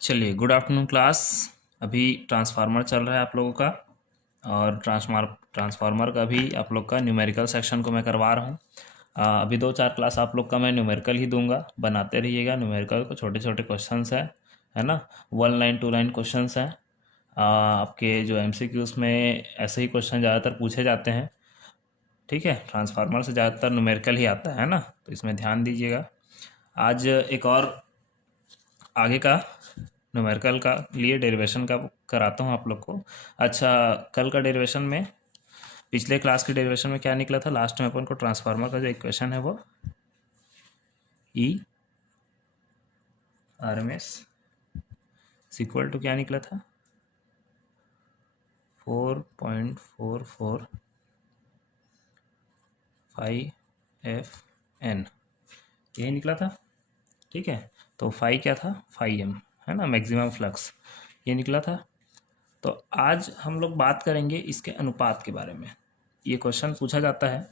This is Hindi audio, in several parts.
चलिए, गुड आफ्टरनून क्लास। अभी ट्रांसफार्मर चल रहा है आप लोगों का, और ट्रांसफार्मर का भी आप लोग का न्यूमेरिकल सेक्शन को मैं करवा रहा हूँ। अभी 2-4 क्लास आप लोग का मैं न्यूमेरिकल ही दूंगा, बनाते रहिएगा। न्यूमेरिकल को छोटे छोटे क्वेश्चंस है ना, 1 लाइन 2 लाइन क्वेश्चंस हैं। आपके जो एमसीक्यूज में ऐसे ही क्वेश्चन ज़्यादातर पूछे जाते हैं। ठीक है, ट्रांसफार्मर से ज़्यादातर न्यूमेरिकल ही आता है ना, तो इसमें ध्यान दीजिएगा। आज एक और आगे का न्यूमेरिकल का लिए डेरिवेशन का कराता हूँ आप लोग को। अच्छा, कल का डेरिवेशन में, पिछले क्लास के डेरिवेशन में क्या निकला था? लास्ट में अपन को ट्रांसफार्मर का जो इक्वेशन है वो E R M S equal to क्या निकला था? 4.44 5 FN, यही निकला था। ठीक है, तो फाई क्या था? फाई एम, है ना, मैक्सिमम फ्लक्स, ये निकला था। तो आज हम लोग बात करेंगे इसके अनुपात के बारे में। ये क्वेश्चन पूछा जाता है।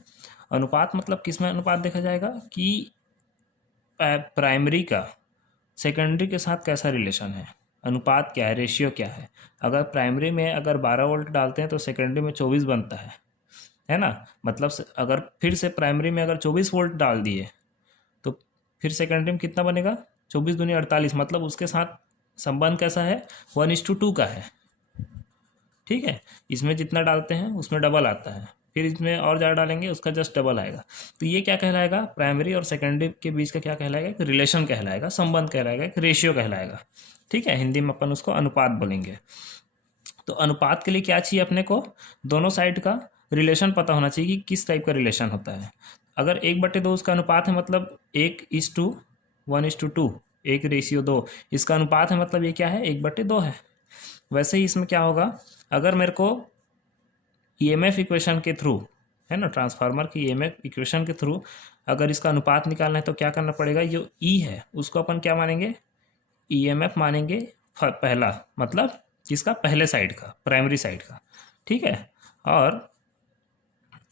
अनुपात मतलब किस में अनुपात देखा जाएगा कि प्राइमरी का सेकेंडरी के साथ कैसा रिलेशन है, अनुपात क्या है, रेशियो क्या है। अगर प्राइमरी में अगर 12 वोल्ट डालते हैं तो सेकेंडरी में 24 बनता है ना। मतलब अगर फिर से प्राइमरी में अगर 24 वोल्ट डाल दिए तो फिर सेकेंडरी में कितना बनेगा? 24 दूनी 48, मतलब उसके साथ संबंध कैसा है? 1:2 का है। ठीक है, इसमें जितना डालते हैं उसमें डबल आता है, फिर इसमें और ज़्यादा डालेंगे उसका जस्ट डबल आएगा। तो ये क्या कहलाएगा? प्राइमरी और सेकेंडरी के बीच का क्या कहलाएगा? एक रिलेशन कहलाएगा, संबंध कहलाएगा, एक रेशियो कहलाएगा। ठीक है, हिंदी में अपन उसको अनुपात बोलेंगे। तो अनुपात के लिए क्या चाहिए अपने को? दोनों साइड का रिलेशन पता होना चाहिए कि किस टाइप का रिलेशन होता है। अगर 1/2 उसका अनुपात है, मतलब 1:1:2, 1:2 इसका अनुपात है, मतलब ये क्या है? 1/2 है। वैसे ही इसमें क्या होगा, अगर मेरे को ईएमएफ इक्वेशन के थ्रू, है ना, ट्रांसफार्मर की ईएमएफ इक्वेशन के थ्रू अगर इसका अनुपात निकालना है तो क्या करना पड़ेगा? जो ई है उसको अपन क्या मानेंगे? ईएमएफ मानेंगे पहला, मतलब किसका? पहले साइड का, प्राइमरी साइड का। ठीक है, और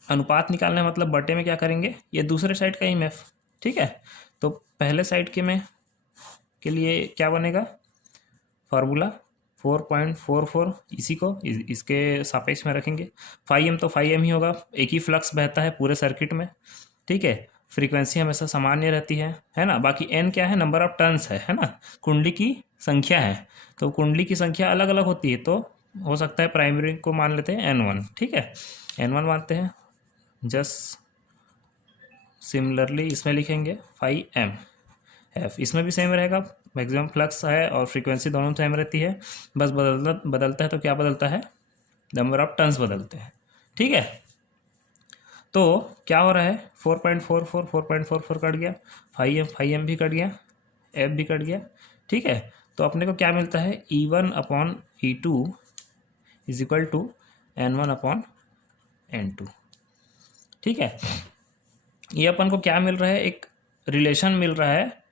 अनुपात निकालना है मतलब बटे में क्या करेंगे? ये दूसरे साइड का ईएमएफ। ठीक है, तो पहले साइड के लिए क्या बनेगा फार्मूला? 4.44, इसी को इसके सापेक्ष में रखेंगे। 5M तो 5M ही होगा, एक ही फ्लक्स बहता है पूरे सर्किट में। ठीक है, फ्रीक्वेंसी हमेशा सामान्य रहती है ना। बाकी N क्या है? नंबर ऑफ टर्न्स है ना, कुंडली की संख्या है। तो कुंडली की संख्या अलग अलग होती है, तो हो सकता है प्राइमरी को मान लेते हैं N1। ठीक है, N1 मानते हैं। जस्ट सिमिलरली इसमें लिखेंगे 5M F, इसमें भी सेम रहेगा, मैक्सिमम फ्लक्स है और फ्रीक्वेंसी दोनों सेम रहती है। बस बदलता है तो क्या बदलता है? नंबर ऑफ टर्न्स बदलते हैं। ठीक है, तो क्या हो रहा है? 4.44 कट गया, 5M भी कट गया, F भी कट गया। ठीक है, तो अपने को क्या मिलता है? E1/E2 is equal to N1/N2। ठीक है, ये अपन को क्या मिल रहा है? एक रिलेशन मिल रहा है,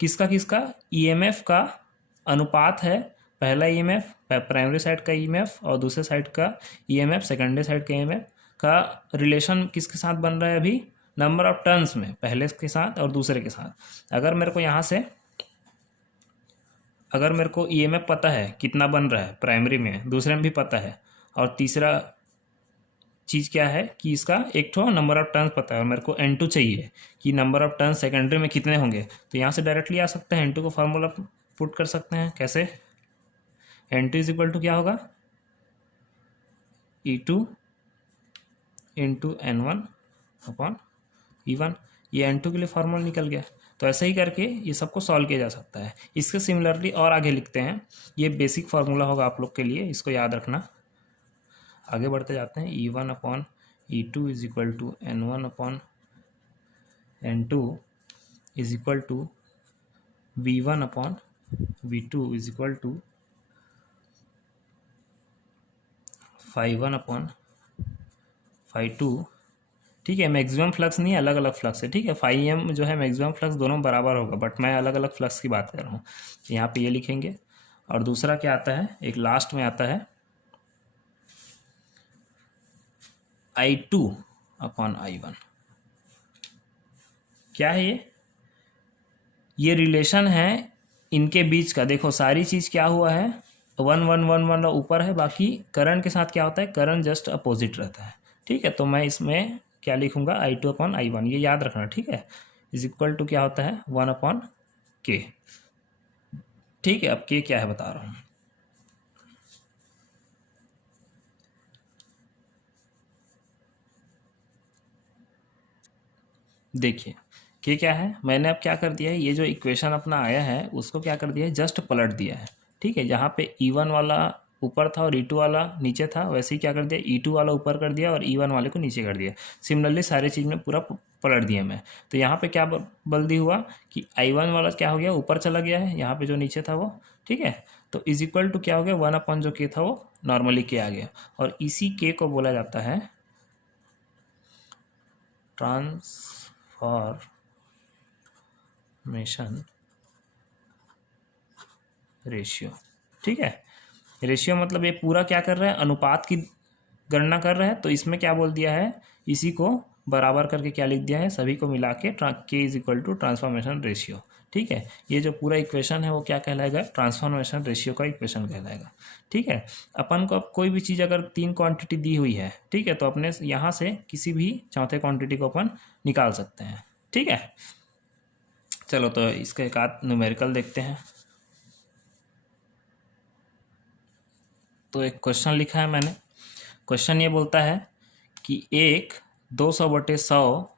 किसका किसका? ईएमएफ का अनुपात है, पहला ईएमएफ प्राइमरी साइड का ईएमएफ और दूसरे साइड का ईएमएफ सेकेंडरी साइड का ईएमएफ का रिलेशन किसके साथ बन रहा है अभी? नंबर ऑफ टर्न्स में, पहले के साथ और दूसरे के साथ। अगर मेरे को यहाँ से, अगर मेरे को ईएमएफ पता है कितना बन रहा है प्राइमरी में, दूसरे में भी पता है, और तीसरा चीज़ क्या है कि इसका एक तो नंबर ऑफ टर्न्स पता है, और मेरे को N2 चाहिए कि नंबर ऑफ टर्न्स सेकेंडरी में कितने होंगे, तो यहाँ से डायरेक्टली आ सकते हैं, N2 को फार्मूला पुट कर सकते हैं। कैसे? N2 इज इक्वल टू क्या होगा? E2 into N1/E1। ये N2 के लिए फार्मूला निकल गया। तो ऐसे ही करके ये सबको सॉल्व किया जा सकता है। इसके सिमिलरली और आगे लिखते हैं, ये बेसिक फार्मूला होगा आप लोग के लिए, इसको याद रखना। आगे बढ़ते जाते हैं। E1/E2 is equal to N1/N2 is equal to V1/V2 is equal to 5/2। ठीक है, मैक्सिमम फ्लक्स नहीं, अलग अलग फ्लक्स है। ठीक है, 5M जो है मैक्सिमम फ्लक्स दोनों बराबर होगा, बट मैं अलग अलग फ्लक्स की बात कर रहा हूँ। यहाँ पे ये लिखेंगे, और दूसरा क्या आता है? एक लास्ट में आता है I2/I1। क्या है ये रिलेशन है इनके बीच का देखो सारी चीज़ क्या हुआ है, 1 1 1 1 ऊपर है, बाकी करंट के साथ क्या होता है, करंट जस्ट अपोजिट रहता है। ठीक है, तो मैं इसमें क्या लिखूंगा, I2/I1, ये याद रखना। ठीक है, इज इक्वल टू क्या होता है, 1/K। ठीक है, अब K क्या है बता रहा हूँ। देखिए K क्या है, मैंने अब क्या कर दिया है, ये जो इक्वेशन अपना आया है उसको क्या कर दिया है, जस्ट पलट दिया है। ठीक है, जहाँ पे E1 वाला ऊपर था और E2 वाला नीचे था, वैसे ही क्या कर दिया, E2 वाला ऊपर कर दिया और E1 वाले को नीचे कर दिया। सिमिलरली सारे चीज़ में पूरा पलट दिया मैं। तो यहाँ पे क्या बल्दी हुआ कि I1 वाला क्या हो गया, ऊपर चला गया है, यहाँ पे जो नीचे था वो। ठीक है, तो इज इक्वल टू क्या हो गया, 1 जो K था वो नॉर्मली K आ गया। और इसी K को बोला जाता है ट्रांसफॉर्मेशन रेशियो। ठीक है, रेशियो मतलब ये पूरा क्या कर रहा है, अनुपात की गणना कर रहा है। तो इसमें क्या बोल दिया है, इसी को बराबर करके क्या लिख दिया है, सभी को मिला के K is equal to transformation ratio. ठीक है, ये जो पूरा इक्वेशन है वो क्या कहलाएगा, ट्रांसफॉर्मेशन रेशियो का इक्वेशन कहलाएगा। ठीक है, अपन को अब कोई भी चीज़ अगर 3 क्वांटिटी दी हुई है, ठीक है, तो अपने यहाँ से किसी भी चौथे क्वांटिटी को अपन निकाल सकते हैं। ठीक है, चलो तो इसका एक आध न्यूमेरिकल देखते हैं। तो एक क्वेश्चन लिखा है मैंने। क्वेश्चन ये बोलता है कि एक 200/100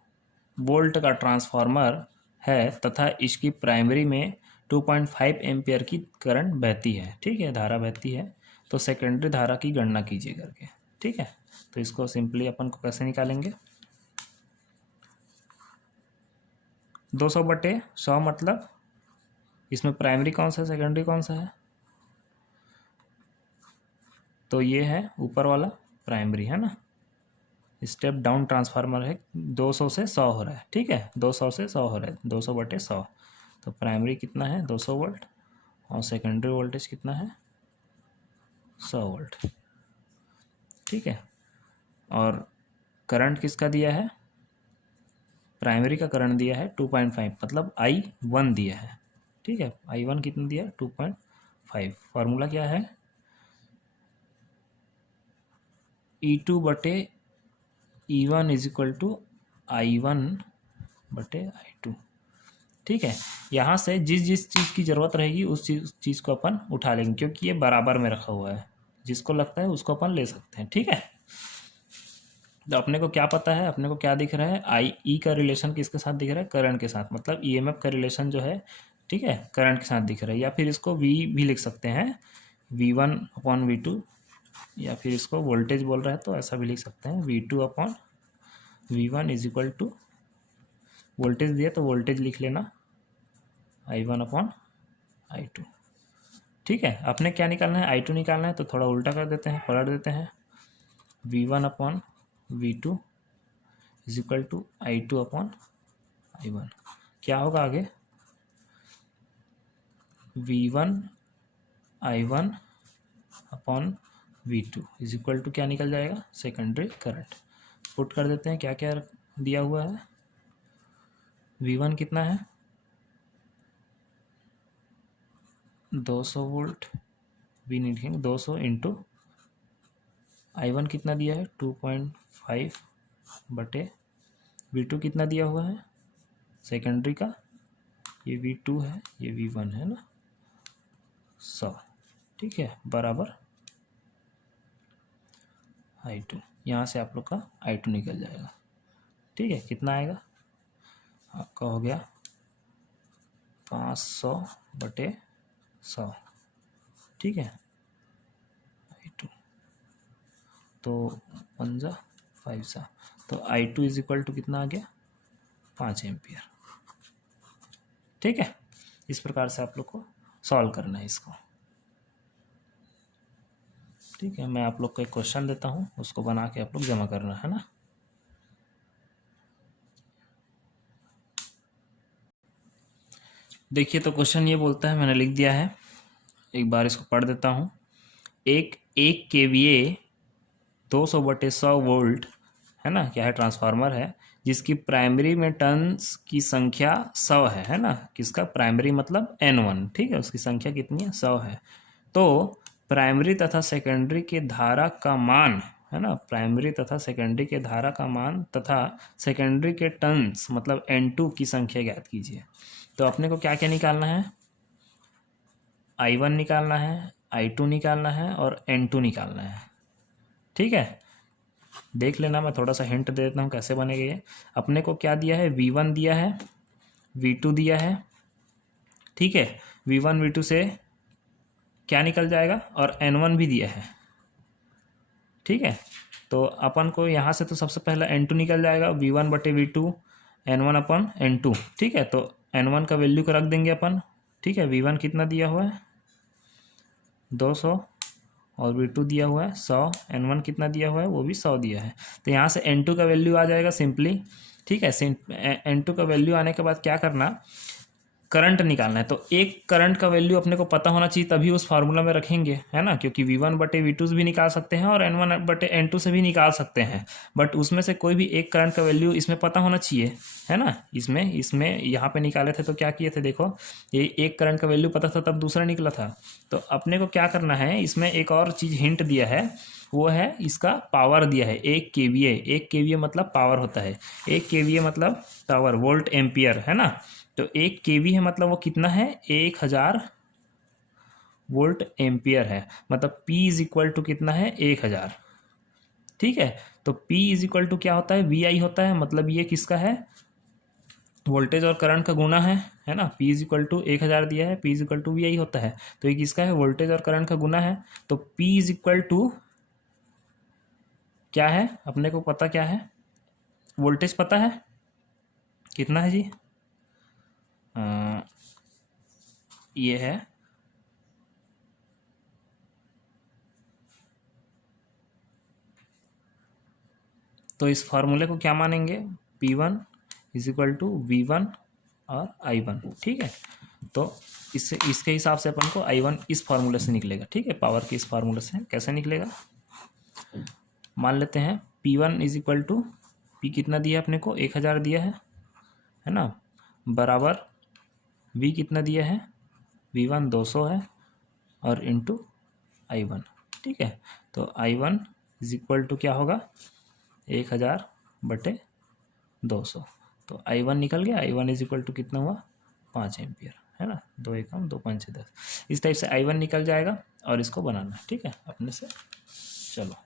वोल्ट का ट्रांसफार्मर है तथा इसकी प्राइमरी में 2.5 एम्पियर की करंट बहती है। ठीक है, धारा बहती है, तो सेकेंडरी धारा की गणना कीजिए करके। ठीक है, तो इसको सिंपली अपन को कैसे निकालेंगे, 200/100 मतलब इसमें प्राइमरी कौन सा है, सेकेंडरी कौन सा है, तो ये है ऊपर वाला प्राइमरी है ना। स्टेप डाउन ट्रांसफार्मर है, 200 से 100 हो रहा है। ठीक है, 200 से 100 हो रहा है, 200/100। तो प्राइमरी कितना है, 200 वोल्ट, और सेकेंडरी वोल्टेज कितना है, 100 वोल्ट। ठीक है, और करंट किसका दिया है, प्राइमरी का करंट दिया है 2.5, मतलब I1 दिया है। ठीक है, I1 कितना दिया, 2.5। फार्मूला क्या है, E2/E1 is equal to I1/I2। ठीक है, यहाँ से जिस जिस चीज़ की ज़रूरत रहेगी उस चीज़ को अपन उठा लेंगे, क्योंकि ये बराबर में रखा हुआ है, जिसको लगता है उसको अपन ले सकते हैं। ठीक है, तो अपने को क्या पता है, अपने को क्या दिख रहा है, I का रिलेशन किसके साथ दिख रहा है, करंट के साथ, मतलब EMF का रिलेशन जो है, ठीक है, करंट के साथ दिख रहा है। या फिर इसको V भी लिख सकते हैं, V1/V2, या फिर इसको वोल्टेज बोल रहा है तो ऐसा भी लिख सकते हैं, V2/V1 is equal to, voltage दिया तो वोल्टेज लिख लेना, I1/I2। ठीक है, अपने क्या निकालना है, I2 निकालना है, तो थोड़ा उल्टा कर देते हैं, पलट देते हैं, V1/V2 is equal to I2/I1। क्या होगा आगे, V1/I1/V2 इज इक्वल टू क्या निकल जाएगा, सेकेंडरी करंट। पुट कर देते हैं, क्या क्या दिया हुआ है, V1 कितना है, 200 वोल्ट, V नहीं लिखेंगे, 200 इंटू I1 कितना दिया है, 2.5 V2 कितना दिया हुआ है, सेकेंडरी का, ये V2 है, ये V1 है ना, 100। ठीक है, बराबर I2। यहाँ से आप लोग का I2 निकल जाएगा। ठीक है, कितना आएगा आपका, हो गया 500/100। ठीक है, I2 तो 1 5 तो I2 इज इक्वल टू कितना आ गया, 5 एम्पियर। ठीक है, इस प्रकार से आप लोग को सॉल्व करना है इसको। ठीक है, मैं आप लोग को एक क्वेश्चन देता हूँ, उसको बना के आप लोग जमा करना है ना। देखिए, तो क्वेश्चन ये बोलता है, मैंने लिख दिया है, एक बार इसको पढ़ देता हूँ। एक KVA 200/100 वोल्ट है ना, क्या है, ट्रांसफार्मर है, जिसकी प्राइमरी में टर्न्स की संख्या 100 है ना। किसका प्राइमरी मतलब N1, ठीक है, उसकी संख्या कितनी है 100 है। तो प्राइमरी तथा सेकेंडरी के धारा का मान है ना, प्राइमरी तथा सेकेंडरी के धारा का मान तथा सेकेंडरी के टर्न्स मतलब N2 की संख्या ज्ञात कीजिए। तो अपने को क्या क्या निकालना है, I1 निकालना है, I2 निकालना है और N2 निकालना है, ठीक है। देख लेना, मैं थोड़ा सा हिंट दे देता हूँ कैसे बनेगा ये। अपने को क्या दिया है, V1 दिया है, V2 दिया है, ठीक है। V1 V2 से क्या निकल जाएगा और N1 भी दिया है, ठीक है। तो अपन को यहाँ से तो सबसे पहला N2 निकल जाएगा, V1 बटे V2 N1 अपन N2, ठीक है। तो N1 का वैल्यू को रख देंगे अपन, ठीक है। V1 कितना दिया हुआ है 200 और V2 दिया हुआ है 100, N1 कितना दिया हुआ है वो भी 100 दिया है। तो यहाँ से N2 का वैल्यू आ जाएगा सिंपली, ठीक है। N2 का वैल्यू आने के बाद क्या करना, करंट निकालना है। तो एक करंट का वैल्यू अपने को पता होना चाहिए, तभी उस फार्मूला में रखेंगे, है ना। क्योंकि V1 बटे V2 से भी निकाल सकते हैं और N1 बटे N2 से भी निकाल सकते हैं, बट उसमें से कोई भी एक करंट का वैल्यू इसमें पता होना चाहिए, है ना। इसमें यहाँ पे निकाले थे तो क्या किए थे, देखो ये एक करंट का वैल्यू पता था तब दूसरा निकला था। तो अपने को क्या करना है, इसमें एक और चीज़ हिंट दिया है, वो है इसका पावर दिया है 1 kVA। 1 kVA मतलब पावर होता है, 1 kVA मतलब पावर, वोल्ट एम्पियर, है ना। तो 1 kV है मतलब वो कितना है 1000 वोल्ट एम्पियर है, मतलब P इज इक्वल टू कितना है 1000, ठीक है। तो P इज इक्वल टू क्या होता है, VI होता है, मतलब ये किसका है, वोल्टेज और करंट का गुना है ना। P इज इक्वल टू 1000 दिया है, P is equal to VI होता है, तो ये किसका है, वोल्टेज और करंट का गुना है। तो P इज इक्वल टू क्या है, अपने को पता क्या है, वोल्टेज पता है कितना है जी, ये है तो इस फार्मूले को क्या मानेंगे, P1 is equal to V1 और I1, ठीक है। तो इससे इसके हिसाब से अपन को I1 इस फार्मूले से निकलेगा, ठीक है। पावर के इस फार्मूले से कैसे निकलेगा, मान लेते हैं P1 is equal to, P कितना दिया अपने को 1000 दिया है ना, बराबर V कितना दिया है, V1 200 है और इंटू I1, ठीक है। तो I1 इज इक्वल टू क्या होगा 1000 बटे 200, तो I1 निकल गया। I1 इज इक्वल टू कितना हुआ 5 एम्पियर, है ना। 2 एकम 2 5 10, इस टाइप से I1 निकल जाएगा और इसको बनाना, ठीक है अपने से। चलो